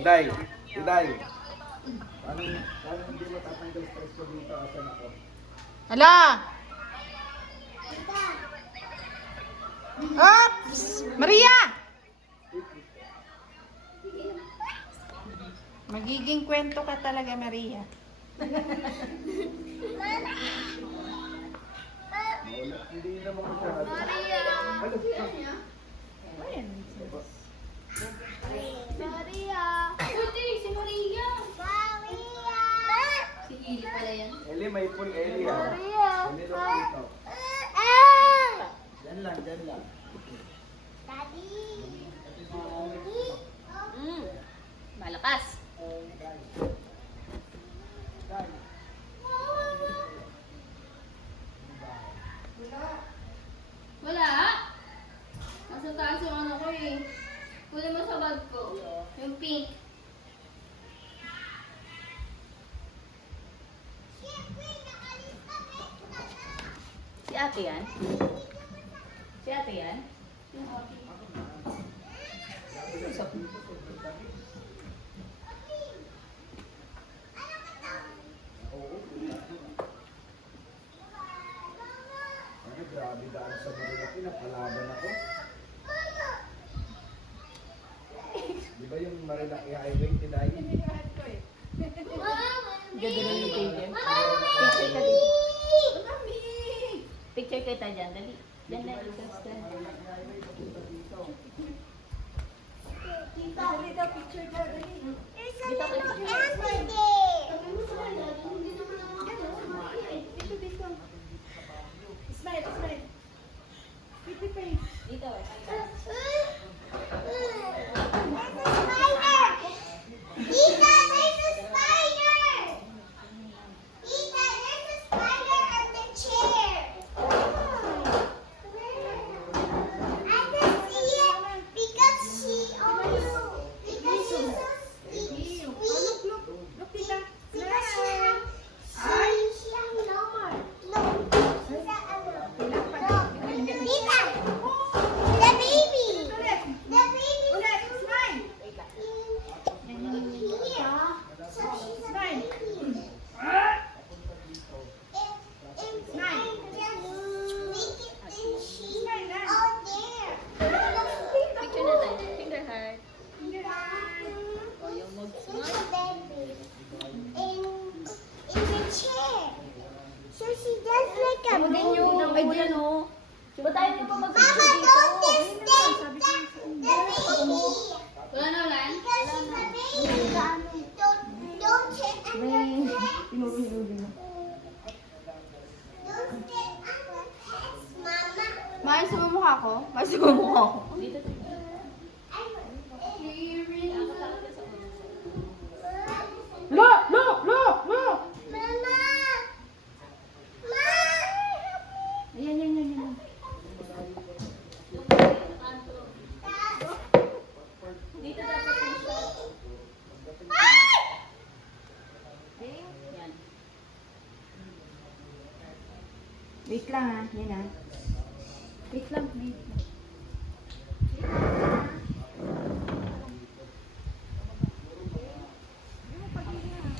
Tiday, Tiday. Paano hindi mo tatanggal stress ko dito? Asan ako? Hala! Oops! Maria! Magiging kwento ka talaga, Maria. Hindi naman ko siya. Maria! Maria! Puti, si Maria! Maria! Si Ili pala yan. Eli, may full Eli ha. Maria! Eli lang dito. Diyan lang, diyan lang. Daddy! Malakas! Wala? Nasa taas yung ano ko eh. Kunin mo sa bag ko. Yung pink. Si ate yan? Si ate yan? Yung ate. Ano, grabe daan sa Marilaki, napalaban ako. Di ba yung Marilaki Highway, Tiday? Ganda na yung page. Picture ka din. Picture kita dyan. Dali. Dyan na. Marilaki Highway, papunta dito. Tita, dito, picture ka, dali. Dito ka picture. Dito, dito. Smile, smile. Pretty face. Dito. Look, tita. Ulit, smile. Smile. Picture na tayo. Finger heart. O yung mag-smile. Ano din yung ay dyan o. Diba tayo din pa mag-picture dito? Wala na wala? Mahal sa mukha ko? Mahal sa mukha ko? Dito tayo. Lo! Lo! Lo! Lo! Ayan, yan, yan, yan. Dito dapat yung shot. Yan. Wait lang ha. Yan ha. Wait lang. Wait lang.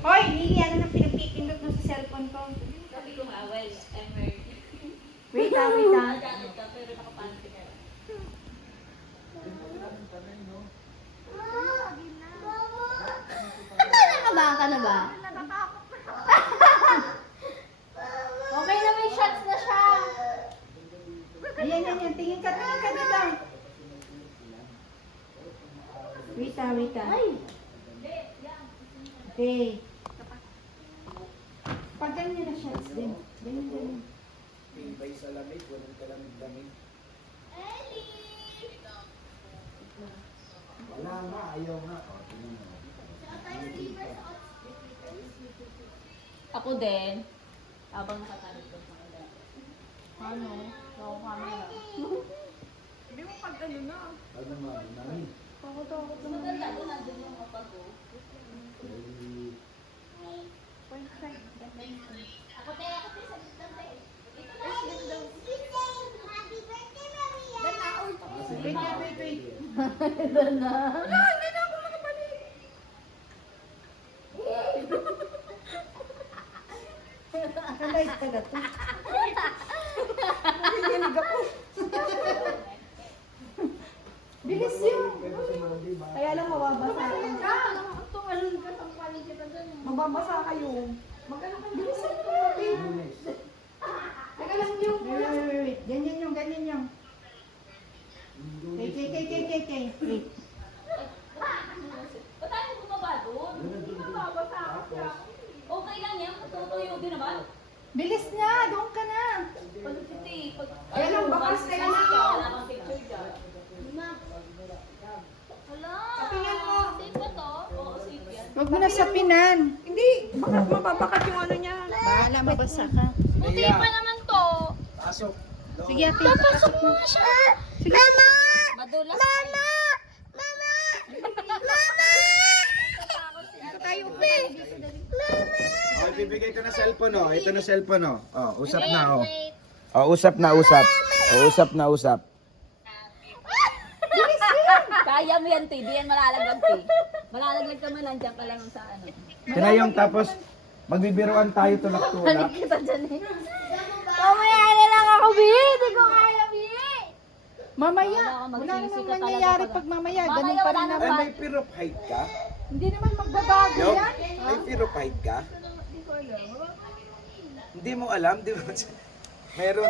Hoy! Lili, ano na pinapipindot mo sa cellphone ko? Sabi ko nga, well, I'm married. Wait ha, wait ha. Nagkakit ka, pero nakapanty ka. Nakabahan ka na ba? Okay na, may shots na siya. Ayan, yan, yan. Tingin ka dito. Wait ha, wait ha. Okay. Pag ganyan na shots din. Ganyan, ganyan. Pinbay sa lamig, walang kalamig-lamig. Wala nga, ayaw nga. O, tingnan mo. Ako din. Habang nakatarot ko sa kanila. Ano? Ako camera. Sabi mo pag ano na. Ano nga, nami? Takot ako. Maganda Ito na. Hindi na ako makabalik. Nakalive pala to. Nanginginig ako. Bilis yun. Kaya lang mababasa. Tumalon ka sa panig kita dyan. Mababasa kayo. Magkano kang bilisan ko, papi? Teka lang yung. Wait. Ganyan yung. Kay. Wait. Ba't tayo bumaba doon? Mababasa ka. Okay lang yan, matutuyo din naman. Bilis na, doon ka na. Pag-siti, Kaya lang, bakas ka na. Wala kang picture dyan. Hala! Kapingan mo. Safe ba to? Oo, safe yan. Huwag mo na sapinan. Hindi, baka mapapakat yung ano niya. Bahala, mabasa ka. Buti pa naman to. Pasok. Sige, ate. Papasok mo nga siya. Sige. Mama! Madulas. Tayo, pe. Oh, ibibigay ko na cellphone, oh. Ito na cellphone, oh. Oh, usap na, oh. Oh, usap na, usap. Oh, usap na, usap. Kaya mo yan, T. Di yan malalaglag, T. Malalaglag ka man, nandiyan ka lang sa ano. Sina yung tapos, magbibiruan tayo tulak-tulak. Kita dyan eh. Mamaya na lang ako, Bi. Hindi ko kaya, Bi. Mamaya. Wala, Wala magsisisi namang ka talaga mangyayari pala. pag mamaya. Mamaya Ganun pa wala rin na Ay, naman. may pirop height ka? Hindi naman magbabago Yo, yan. may pirop height ka? Hindi mo alam, di ba? Meron.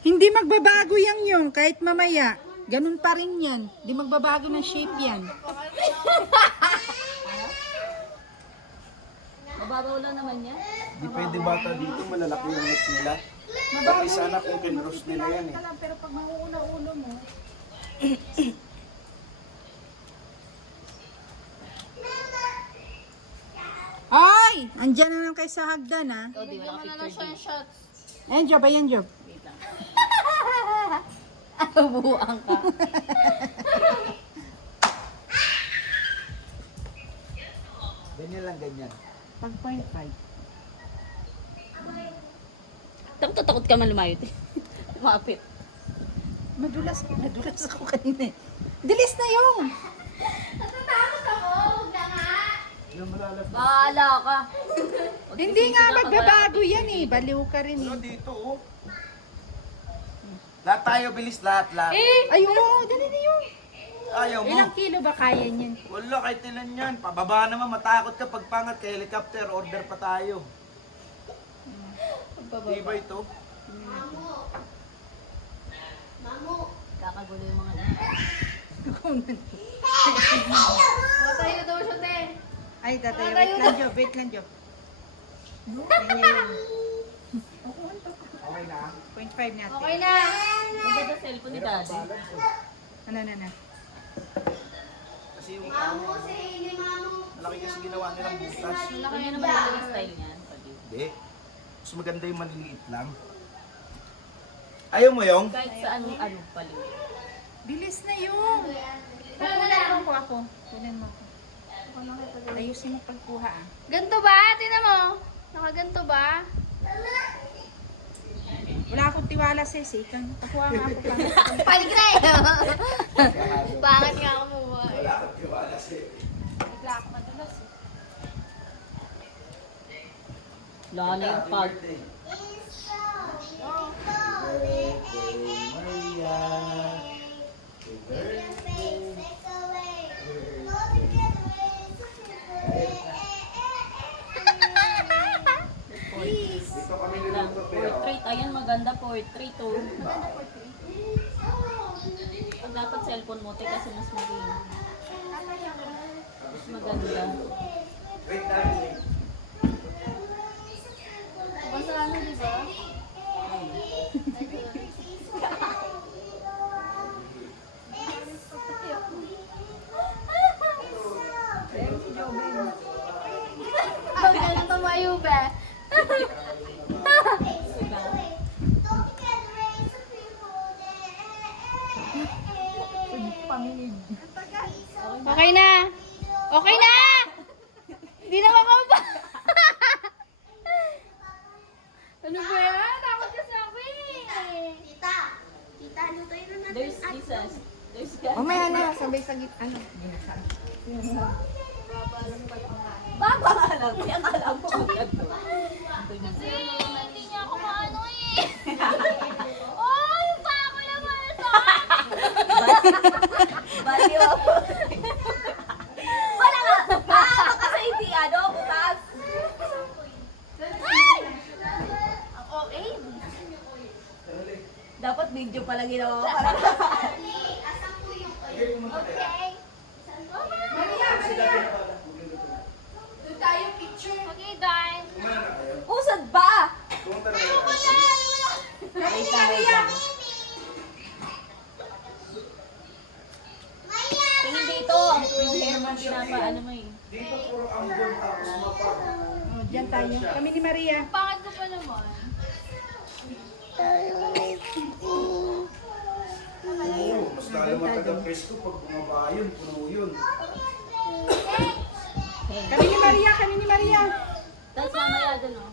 Hindi magbabago yan yung kahit mamaya. Ganun pa rin yan. Hindi magbabago ng shape yan. Mababaw lang naman yan. Di pwede bata dito, malalaki yung net nila. Bakit sana kung kinross nila yan, eh. Pero pag mauuna ulo mo, ay! Andyan na lang kayo sa hagdan, ha? O, di wala ka picture dyan. Shots. Ayan, Job. Ayan, Job. Wait lang. Buang ka. Ganyan lang, ganyan. Pag 0.5. Takot ka man lumayot eh. Lumapit. Madulas ako kanina. Dilis na yung! Yung malalaki. Bahala ka. Hindi nga magbabago yan eh. Baliw ka rin Ano eh. dito, oh. Lahat tayo, bilis lahat. Ay, oo, dali na yung. Ayaw mo. Ilang kilo ba kaya niyan? Wala, kahit ilan yan. Pababa naman, matakot ka pag pangat ka helicopter, order pa tayo. Di ba ito? Kakagulo yung mga Ay, tatayo. Wait lang, Job. Ganyan. Okay na. 0.5 natin. Okay na. Maganda cellphone ni Daddy. Ano na. Kasi yung malaki kasi ginawa nilang butas. Malaki na naman yung style niyan. Hindi. Mas maganda yung maliliit lang. Ayaw mo yung? Kahit saan ano pali. Bilis na yung. Kukunin mo ako. Kunin mo ako. Ayusin mo pagkuha ah. Ganto ba? Tingnan mo. Nakaganto ba? Wala akong tiwala sa ikaw. Pakuha nga ako pa. Panig na eh. Bakit nga ako mo? Wala akong tiwala sa'yo. Bigla ako madulas eh. Wala na yung pag. Birthday, Maria. Happy birthday. Dito kami niluto pero. Portrait. Ayan, maganda portrait oh. Maganda portrait. Pag dapat cellphone mo, te, kasi mas maganda. Mas maganda. Wait lang. Basta ano, di ba? Huwag ka na tumayo ba? Okay na! Okay na! Hindi na makakaba! Ano ba yan? Takot ka sa akin eh! Tita, lutuin na natin. There's this Mamaya na, sabay sa git, ano. Baba nga lang. Kaya akala mo agad to. Kasi hindi niya ako maano eh. Oh, yung pa ako naman sa Baliw ako. Wala nga. Baka kasi hindi ano. Bukas. Ay! Ang OA. Dapat video pala ginawa ko para. Okay. Okay, Dan. Usad ba? Kami ni Maria! Tingin dito. Yung hair mo pinapaano mo eh. Dito puro ambon tapos mapa. Oh, dyan tayo. Kami ni Maria. Pangit ko pa naman. Oo, mas lalo mataga-presko pag bumaba yun, puno yun. Kami ni Maria, kami ni Maria. Tapos mamaya dun oh.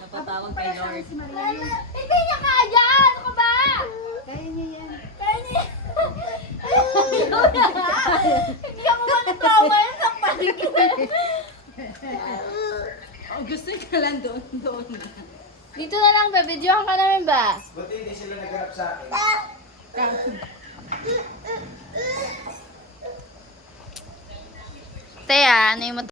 Napatawag kay Lord. Hindi niya kaya! Ano ka ba? Kaya niya yan. Kaya niya. Hindi ako matitrauma yan sa paligid. Oh, gusto niya lang doon. Dito na lang ba? Videohan ka namin ba? Buti hindi sila naghanap sa akin. Teya, ano yung